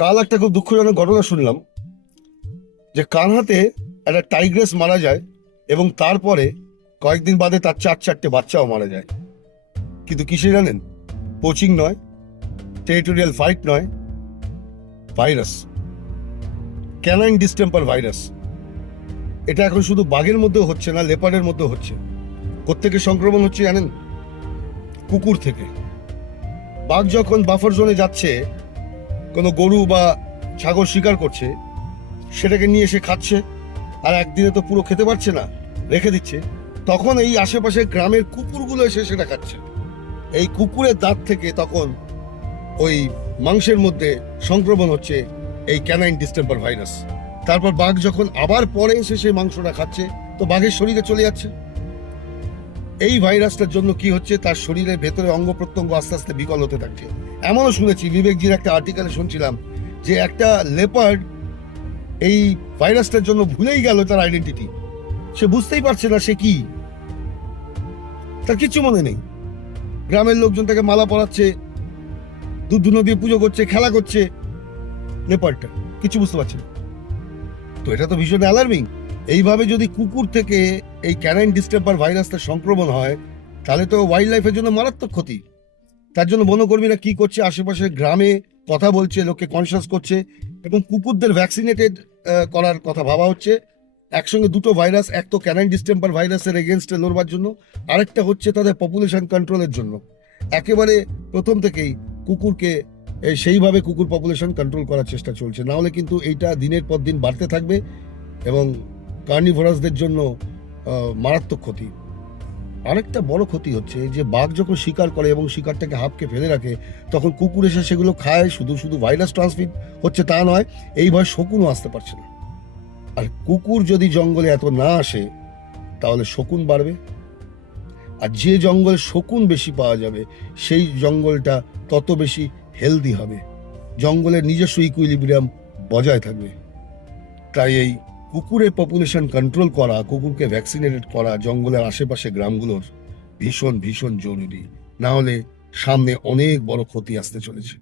কাল একটা খুব দুঃখজনক ঘটনা শুনলাম যে কানহাতে একটা টাইগ্রেস মারা যায় এবং তারপরে কয়েকদিন বাদে তার চারটে বাচ্চাও মারা যায়। কিন্তু কিসে জানেন? পোচিং নয়, টেরিটোরিয়াল ফাইট নয়, ভাইরাস, ক্যানাইন ডিস্টেম্পার ভাইরাস। এটা এখন শুধু বাঘের মধ্যেও হচ্ছে না, লেপার্ডের মধ্যেও হচ্ছে। কোত্থেকে সংক্রমণ হচ্ছে জানেন? কুকুর থেকে। বাঘ যখন বাফার জোনে যাচ্ছে, কোনো গরু বা ছাগল শিকার করছে, সেটাকে নিয়ে এসে খাচ্ছে, আর একদিনে তো পুরো খেতে পারছে না, রেখে দিচ্ছে। তখন এই আশেপাশে গ্রামের কুকুরগুলো এসে সেটা খাচ্ছে। এই কুকুরের দাঁত থেকে তখন ওই মাংসের মধ্যে সংক্রমণ হচ্ছে এই ক্যানাইন ডিস্টেম্পার ভাইরাস। তারপর বাঘ যখন আবার পরে এসে সেই মাংসটা খাচ্ছে, তো বাঘের শরীরে চলে যাচ্ছে। এই ভাইরাসটার জন্য কি হচ্ছে, তার শরীরের ভেতরে অঙ্গ প্রত্যঙ্গ আস্তে আস্তে বিকল হতে থাকছে। এমনও শুনেছি, বিবেকজির একটা আর্টিকেলে শুনছিলাম যে একটা লেপার্ড এই ভাইরাসটার জন্য ভুলেই গেল তার আইডেন্টিটি। সে বুঝতেই পারছে না সে কি, তার কিচ্ছু মনে নেই। গ্রামের লোকজন তাকে মালা পরাচ্ছে, দুধ ধুনো দিয়ে পুজো করছে, খেলা করছে, লেপার্ডটা কিছু বুঝতে পারছে না। তো এটা তো ভীষণ অ্যালার্মিং। এইভাবে যদি কুকুর থেকে এই ক্যানাইন ডিস্টেম্পার ভাইরাসটা সংক্রমণ হয়, তাহলে তো ওয়াইল্ড লাইফের জন্য মারাত্মক ক্ষতি। তার জন্য বনকর্মীরা কি করছে, আশেপাশের গ্রামে কথা বলছে, লোককে কনসাস করছে এবং কুকুরদের ভ্যাকসিনেটেড করার কথা ভাবা হচ্ছে। একসঙ্গে দুটো ভাইরাস, এক তো ক্যানাইন ডিস্টেম্পার ভাইরাসের এগেনস্টে লড়বার জন্য, আরেকটা হচ্ছে তাদের পপুলেশন কন্ট্রোলের জন্য। একেবারে প্রথম থেকেই কুকুরকে সেইভাবে কুকুর পপুলেশন কন্ট্রোল করার চেষ্টা চলছে। না হলে কিন্তু এইটা দিনের পর দিন বাড়তে থাকবে এবং কার্নিভোরাসদের জন্য মারাত্মক ক্ষতি। আরেকটা বড় ক্ষতি হচ্ছে যে বাঘ যখন শিকার করে এবং শিকারটাকে হাঁপকে ফেলে রাখে, তখন কুকুর এসে সেগুলো খায়। শুধু শুধু ভাইরাস ট্রান্সমিট হচ্ছে তা নয়, এই ভয় শকুনও আসতে পারছে না। আর কুকুর যদি জঙ্গলে এত না আসে, তাহলে শকুন বাড়বে। আর যে জঙ্গলে শকুন বেশি পাওয়া যাবে, সেই জঙ্গলটা তত বেশি হেলদি হবে, জঙ্গলের নিজস্ব ইকুইলিব্রিয়াম বজায় থাকবে। তাই এই কুকুরের পপুলেশন কন্ট্রোল করা, কুকুরকে ভ্যাকসিনেটেড করা জঙ্গলের আশেপাশে গ্রামগুলোর ভীষণ ভীষণ জরুরি। না হলে সামনে অনেক বড় ক্ষতি আসতে চলেছে।